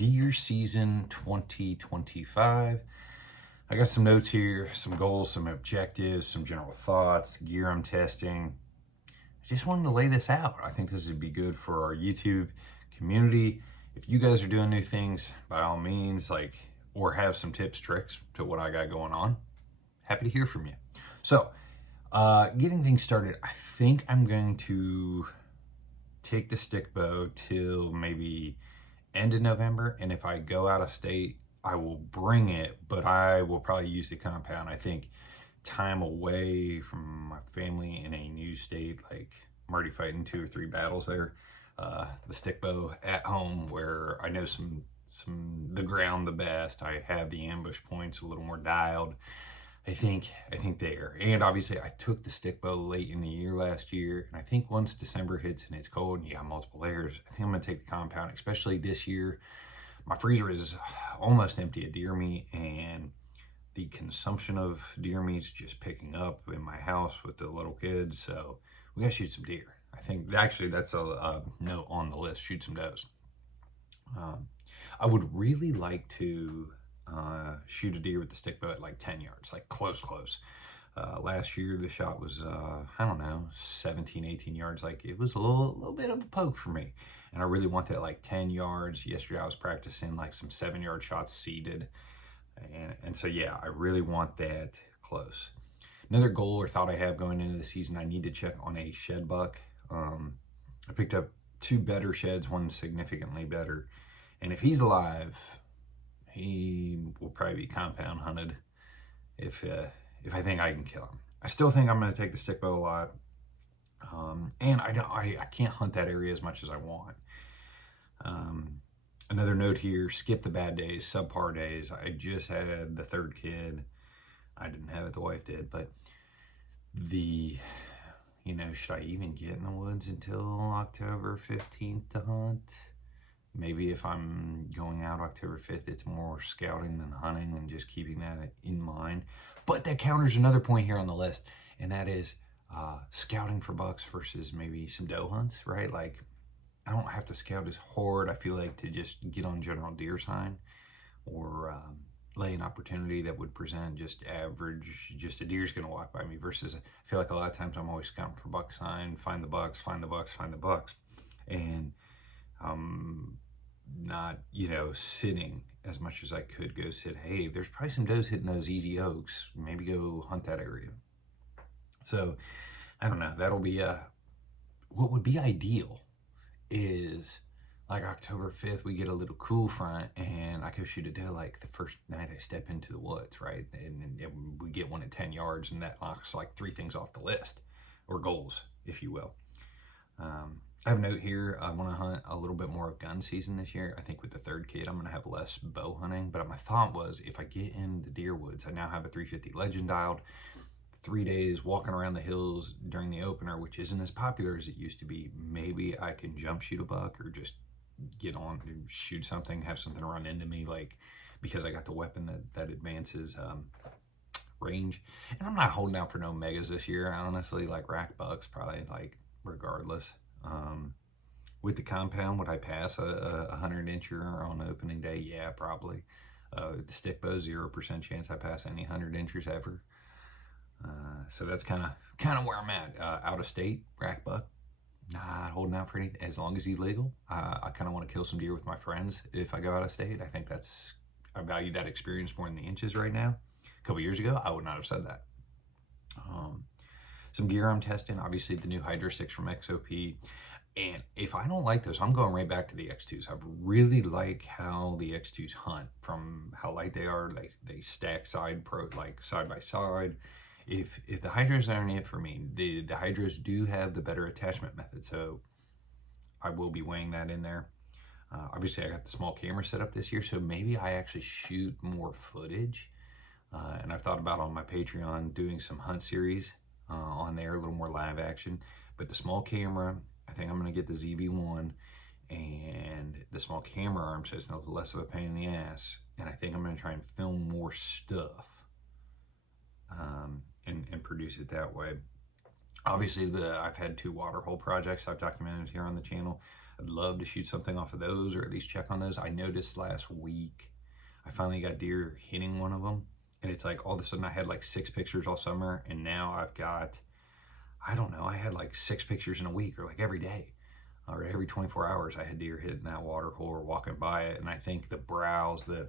deer season 2025. I got some notes here, some goals, some objectives, some general thoughts, gear I'm testing. I just wanted to lay this out. I think this would be good for our YouTube community. If you guys are doing new things, by all means, or have some tips, tricks to what I got going on, happy to hear from you. So, getting things started, I think I'm going to take the stick bow till maybe end of November, and if I go out of state, I will bring it, but I will probably use the compound. I think time away from my family in a new state, like I'm already fighting 2 or 3 battles there. The stick bow at home, where I know the ground the best. I have the ambush points a little more dialed. I think there. And obviously I took the stick bow late in the year last year, and I think once December hits and it's cold and you got multiple layers, I think I'm gonna take the compound, especially this year. My freezer is almost empty of deer meat, and the consumption of deer meat's just picking up in my house with the little kids, so we gotta shoot some deer. I think actually that's a note on the list, shoot some does. I would really like to shoot a deer with the stick bow at like 10 yards, like close. Last year the shot was, I don't know, 17, 18 yards. Like it was a little bit of a poke for me. And I really want that like 10 yards. Yesterday I was practicing like some 7-yard shots seated. And so, yeah, I really want that close. Another goal or thought I have going into the season, I need to check on a shed buck. I picked up 2 better sheds, one significantly better. And if he's alive, he will probably be compound hunted if I think I can kill him. I still think I'm going to take the stick bow a lot, and I can't hunt that area as much as I want. Another note here: skip the bad days, subpar days. I just had the 3rd kid. I didn't have it; the wife did. But should I even get in the woods until October 15th to hunt? Maybe if I'm going out October 5th, it's more scouting than hunting, and just keeping that in mind. But that counters another point here on the list, and that is scouting for bucks versus maybe some doe hunts, right? Like, I don't have to scout as hard, I feel like, to just get on general deer sign or lay an opportunity that would present just average, just a deer's going to walk by me, versus I feel like a lot of times I'm always scouting for buck sign, find the bucks. And not, sitting as much as I could go sit. Hey, there's probably some does hitting those easy oaks. Maybe go hunt that area. So, I don't know. That'll be what would be ideal is like October 5th, we get a little cool front, and I go shoot a doe like the first night I step into the woods, right? And we get one at 10 yards, and that knocks like 3 things off the list, or goals, if you will. I have a note here. I want to hunt a little bit more of gun season this year. I think with the 3rd kid, I'm going to have less bow hunting. But my thought was, if I get in the deer woods, I now have a 350 Legend dialed. 3 days walking around the hills during the opener, which isn't as popular as it used to be. Maybe I can jump shoot a buck, or just get on and shoot something, have something run into me, like, because I got the weapon that advances range. And I'm not holding out for no megas this year, honestly. Like rack bucks, probably, like, regardless. With the compound, would I pass a 100-incher on opening day? Yeah, probably. The stick bow, 0% chance I pass any 100-inchers ever. So that's kind of where I'm at. Out of state, rack buck, not holding out for anything as long as he's legal. I kind of want to kill some deer with my friends if I go out of state. I think I value that experience more than the inches right now. A couple years ago, I would not have said that. Some gear I'm testing, obviously the new Hydro sticks from XOP. And if I don't like those, I'm going right back to the X2s. I really like how the X2s hunt, from how light they are. They stack side by side. If the Hydros aren't it for me, the Hydros do have the better attachment method, so I will be weighing that in there. Obviously, I got the small camera set up this year, so maybe I actually shoot more footage. And I've thought about on my Patreon doing some hunt series on there, a little more live action. But the small camera, I think I'm going to get the ZV-1 and the small camera arm, so it's less of a pain in the ass. And I think I'm going to try and film more stuff and produce it that way. Obviously, I've had 2 water hole projects I've documented here on the channel. I'd love to shoot something off of those, or at least check on those. I noticed last week I finally got deer hitting one of them, and it's like all of a sudden I had like 6 pictures all summer, and now I've got, I don't know, I had like 6 pictures in a week, or like every day or every 24 hours I had deer hitting that water hole or walking by it. And I think the browse, the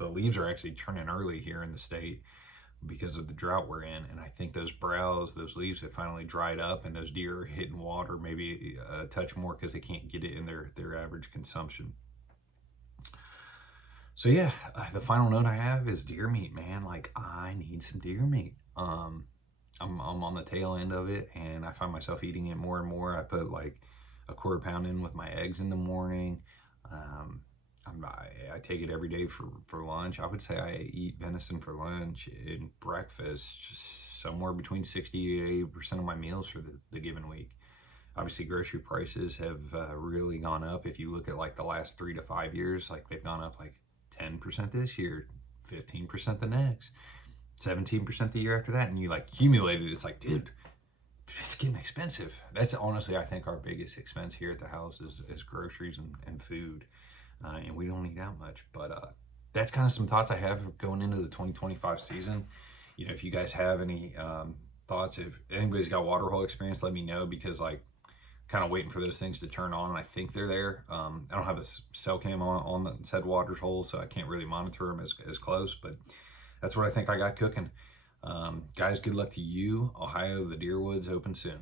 leaves are actually turning early here in the state because of the drought we're in, and I think those browse, those leaves have finally dried up, and those deer are hitting water maybe a touch more because they can't get it in their average consumption. So yeah, the final note I have is deer meat, man. Like, I need some deer meat. I'm on the tail end of it, and I find myself eating it more and more. I put like a quarter pound in with my eggs in the morning. Um, I take it every day for lunch. I would say I eat venison for lunch and breakfast, just somewhere between 60 to 80% of my meals for the given week. Obviously, grocery prices have really gone up. If you look at like the last 3 to 5 years, like they've gone up like 10% this year, 15% the next, 17% the year after that, and you like accumulate it. It's like, dude, it's getting expensive. That's honestly, I think, our biggest expense here at the house is groceries and food. And we don't eat out much, but that's kind of some thoughts I have going into the 2025 season. You know, if you guys have any thoughts, if anybody's got water hole experience, let me know, because like kind of waiting for those things to turn on. I think they're there. I don't have a cell cam on the said water hole, so I can't really monitor them as close, but that's what I think I got cooking. Guys, good luck to you. Ohio, the deer woods open soon.